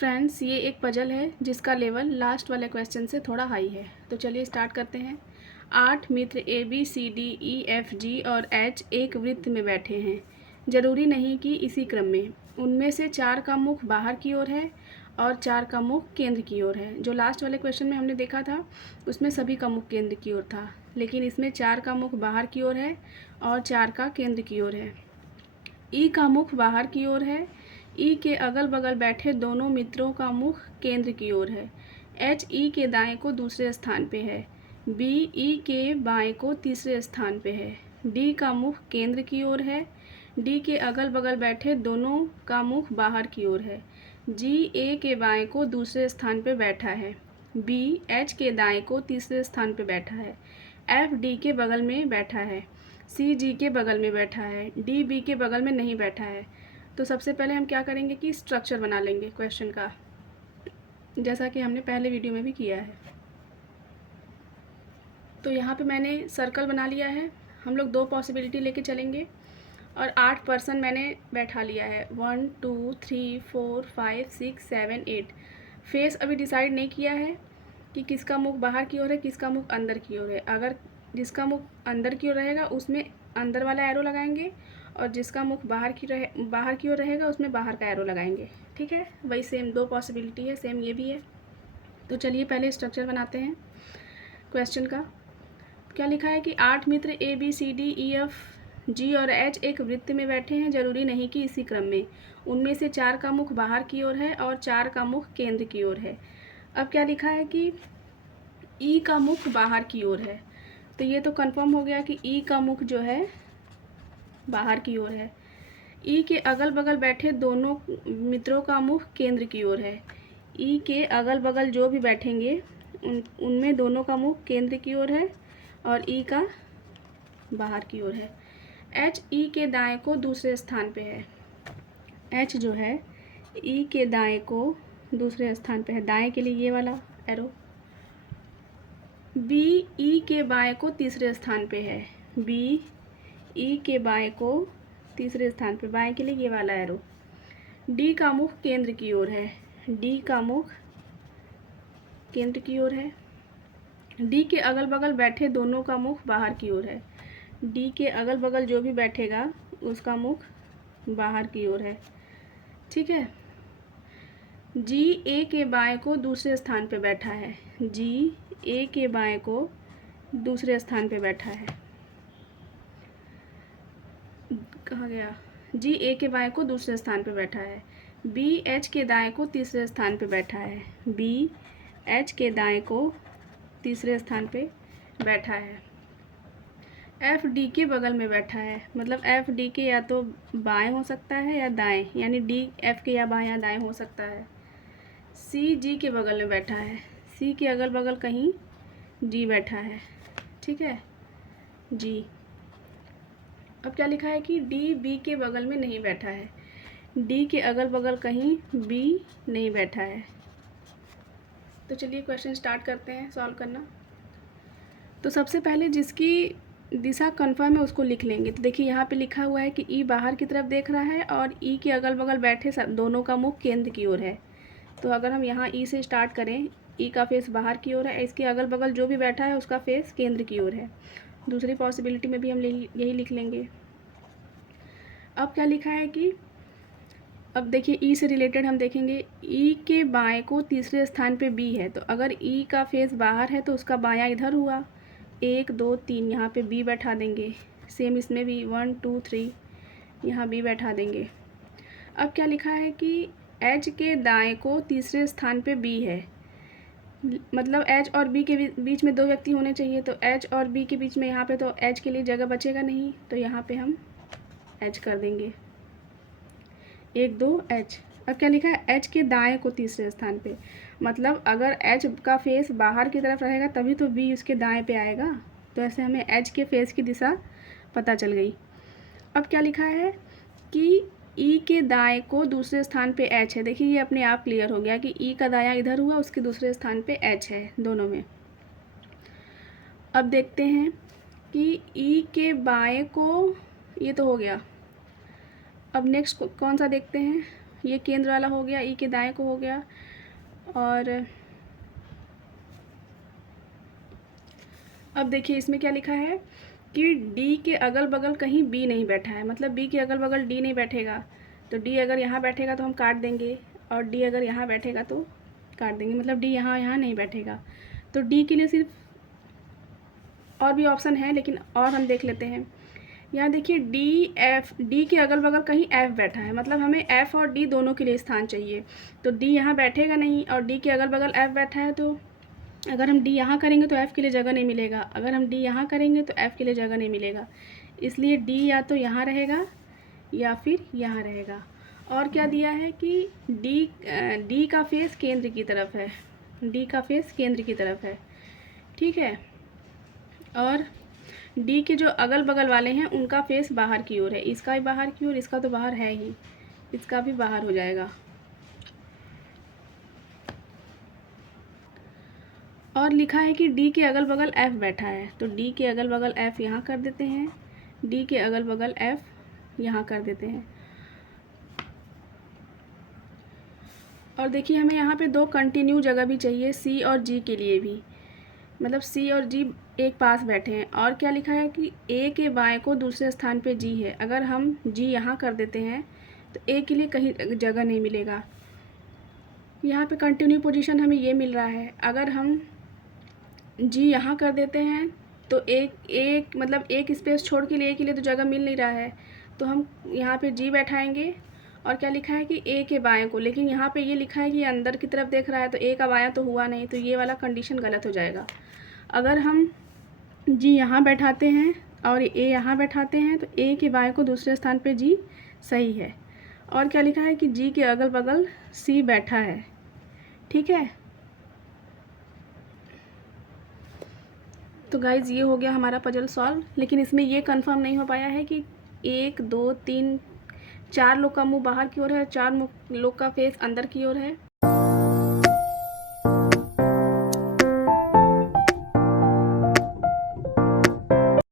Friends, ये एक puzzle है जिसका लेवल लास्ट वाले क्वेश्चन से थोड़ा हाई है। तो चलिए स्टार्ट करते हैं। 8 मित्र A B C D E F G और एच एक वृत्त में बैठे हैं। जरूरी नहीं कि इसी क्रम में। उनमें से 4 का मुख बाहर की ओर है और 4 का मुख केंद्र की ओर है। जो लास्ट वाले क्वेश्चन में हमने देखा था उसमें सभी का मुख केंद्र की ओर था, लेकिन इसमें 4 का मुख बाहर की ओर है और 4 का केंद्र की ओर है। ई का मुख बाहर की ओर है। ई के अगल बगल बैठे दोनों मित्रों का मुख केंद्र की ओर है। एच ई के दाएं को दूसरे स्थान पे है। बी ई के बाएं को तीसरे स्थान पे है। डी का मुख केंद्र की ओर है। डी के अगल बगल बैठे दोनों का मुख बाहर की ओर है। जी ए के बाएं को दूसरे स्थान पे बैठा है। बी एच के दाएं को तीसरे स्थान पे बैठा है। एफ डी के बगल में बैठा है। सी जी के बगल में बैठा है। डी बी के बगल में नहीं बैठा है। तो सबसे पहले हम क्या करेंगे कि स्ट्रक्चर बना लेंगे क्वेश्चन का, जैसा कि हमने पहले वीडियो में भी किया है। तो यहाँ पे मैंने सर्कल बना लिया है। हम लोग 2 पॉसिबिलिटी लेके चलेंगे और 8 पर्सन मैंने बैठा लिया है। 1 2 3 4 5 6 7 8। फेस अभी डिसाइड नहीं किया है कि किसका मुख बाहर की ओर है, किसका मुख अंदर की ओर है। अगर जिसका मुख अंदर की ओर रहेगा उसमें अंदर वाला एरो लगाएंगे और जिसका मुख बाहर की ओर रहेगा उसमें बाहर का एरो लगाएंगे। ठीक है, वही सेम 2 पॉसिबिलिटी है, सेम ये भी है। तो चलिए पहले स्ट्रक्चर बनाते हैं क्वेश्चन का। क्या लिखा है कि 8 मित्र A B C D E F G और एच एक वृत्त में बैठे हैं। जरूरी नहीं कि इसी क्रम में। उनमें से 4 का मुख बाहर की ओर है और 4 का मुख केंद्र की ओर है। अब क्या लिखा है कि ई का मुख बाहर की ओर है, तो ये तो कंफर्म हो गया कि ई का मुख जो है बाहर की ओर है। ई के अगल बगल बैठे दोनों मित्रों का मुख केंद्र की ओर है। ई के अगल बगल जो भी बैठेंगे उनमें दोनों का मुख केंद्र की ओर है और ई का बाहर की ओर है। एच ई के दाएं को दूसरे स्थान पे है। एच जो है ई के दाएं को दूसरे स्थान पे है, दाएं के लिए ये वाला एरो। बी ई के बाएं को तीसरे स्थान पे है। बी ई के बाएं को तीसरे स्थान पे, बाएं के लिए ये वाला एरो। डी का मुख केंद्र की ओर है। डी का मुख केंद्र की ओर है। डी के अगल बगल बैठे दोनों का मुख बाहर की ओर है। डी के अगल बगल जो भी बैठेगा उसका मुख बाहर की ओर है। ठीक है। जी ए के बाएं को दूसरे स्थान पे बैठा है। जी ए के बाएं को दूसरे स्थान पे बैठा है। कहाँ गया? जी ए के बाएं को दूसरे स्थान पे बैठा है। बी एच के दाएं को तीसरे स्थान पे बैठा है। बी एच के दाएं को तीसरे स्थान पे बैठा है। एफ डी के बगल में बैठा है, मतलब एफ डी के या तो बाएं हो सकता है या दाएं, यानी डी एफ के या बाएं या दाएं हो सकता है। सी जी के बगल में बैठा है। सी के अगल बगल कहीं जी बैठा है। ठीक है, जी। अब क्या लिखा है कि डी बी के बगल में नहीं बैठा है। डी के अगल बगल कहीं बी नहीं बैठा है। तो चलिए क्वेश्चन स्टार्ट करते हैं सॉल्व करना। तो सबसे पहले जिसकी दिशा कन्फर्म है उसको लिख लेंगे। तो देखिए यहाँ पे लिखा हुआ है कि ई बाहर की तरफ देख रहा है और ई के अगल बगल बैठे दोनों का मुख केंद्र की ओर है। तो अगर हम यहाँ ई से स्टार्ट करें, ई का फेस बाहर की ओर है, इसके अगल बगल जो भी बैठा है उसका फेस केंद्र की ओर है। दूसरी पॉसिबिलिटी में भी हम यही लिख लेंगे। अब क्या लिखा है कि अब देखिए ई से रिलेटेड हम देखेंगे, ई के बाएं को तीसरे स्थान पे बी है। तो अगर ई का फेस बाहर है तो उसका बायां इधर हुआ। 1 2 3 यहाँ पे बी बैठा देंगे। सेम इसमें भी 1 2 3 यहाँ बी बैठा देंगे। अब क्या लिखा है कि एच के दाएं को तीसरे स्थान पे बी है, मतलब एच और बी के बीच में 2 व्यक्ति होने चाहिए। तो एच और बी के बीच में यहाँ पे तो एच के लिए जगह बचेगा नहीं, तो यहाँ पे हम एच कर देंगे। 1 2 एच। अब क्या लिखा है, एच के दाएं को तीसरे स्थान पे, मतलब अगर एच का फेस बाहर की तरफ रहेगा तभी तो बी उसके दाएं पे आएगा। तो ऐसे हमें एच के फेस की दिशा पता चल गई। अब क्या लिखा है कि ई के दाएं को दूसरे स्थान पे एच है। देखिए ये अपने आप क्लियर हो गया कि ई का दायां इधर हुआ, उसके दूसरे स्थान पे एच है दोनों में। अब देखते हैं कि ई के बाएं को, ये तो हो गया। अब नेक्स्ट कौन सा देखते हैं, ये केंद्र वाला हो गया, ई के दाएं को हो गया। और अब देखिए इसमें क्या लिखा है कि डी के अगल बगल कहीं बी नहीं बैठा है, मतलब बी के अगल बगल डी नहीं बैठेगा। तो डी अगर यहाँ बैठेगा तो हम काट देंगे, और डी अगर यहाँ बैठेगा तो काट देंगे, मतलब डी यहाँ नहीं बैठेगा। तो डी के लिए सिर्फ और भी ऑप्शन है, लेकिन और हम देख लेते हैं। यहाँ देखिए डी के अगल बगल कहीं एफ बैठा है, मतलब हमें एफ और डी दोनों के लिए स्थान चाहिए। तो डी यहाँ बैठेगा नहीं, और डी के अगल बगल एफ बैठा है, तो अगर हम डी यहाँ करेंगे तो एफ़ के लिए जगह नहीं मिलेगा, अगर हम डी यहाँ करेंगे तो एफ़ के लिए जगह नहीं मिलेगा। इसलिए डी या तो यहाँ रहेगा या फिर यहाँ रहेगा। और क्या दिया है कि डी का फेस केंद्र की तरफ है, डी का फेस केंद्र की तरफ है, ठीक है। और डी के जो अगल बगल वाले हैं उनका फेस बाहर की ओर है, इसका भी बाहर की ओर, इसका तो बाहर है ही, इसका भी बाहर हो जाएगा। और लिखा है कि डी के अगल बगल एफ़ बैठा है, तो डी के अगल बगल एफ़ यहाँ कर देते हैं, डी के अगल बगल एफ़ यहाँ कर देते हैं। और देखिए हमें यहाँ पे दो कंटिन्यू जगह भी चाहिए, सी और जी के लिए भी, मतलब सी और जी एक पास बैठे हैं। और क्या लिखा है कि ए के बाएं को दूसरे स्थान पे जी है, अगर हम जी यहाँ कर देते हैं तो ए के लिए कहीं जगह नहीं मिलेगा। यहाँ पे कंटिन्यू पोजीशन हमें ये मिल रहा है, अगर हम जी यहाँ कर देते हैं तो एक मतलब एक स्पेस छोड़ के लिए ए के लिए तो जगह मिल नहीं रहा है, तो हम यहाँ पे जी बैठाएंगे। और क्या लिखा है कि ए के बाएं को, लेकिन यहाँ पे ये लिखा है कि अंदर की तरफ देख रहा है, तो ए का बायां तो हुआ नहीं, तो ये वाला कंडीशन गलत हो जाएगा। अगर हम जी यहाँ बैठाते हैं और ए यहाँ बैठाते हैं तो ए के बाएं को दूसरे स्थान पे जी सही है। और क्या लिखा है कि जी के अगल बगल सी बैठा है, ठीक है। तो गाइज़ ये हो गया हमारा पजल सॉल्व, लेकिन इसमें ये कंफर्म नहीं हो पाया है कि 1 2 3 4 लोग का मुंह बाहर की ओर है, 4 लोग का फेस अंदर की ओर है।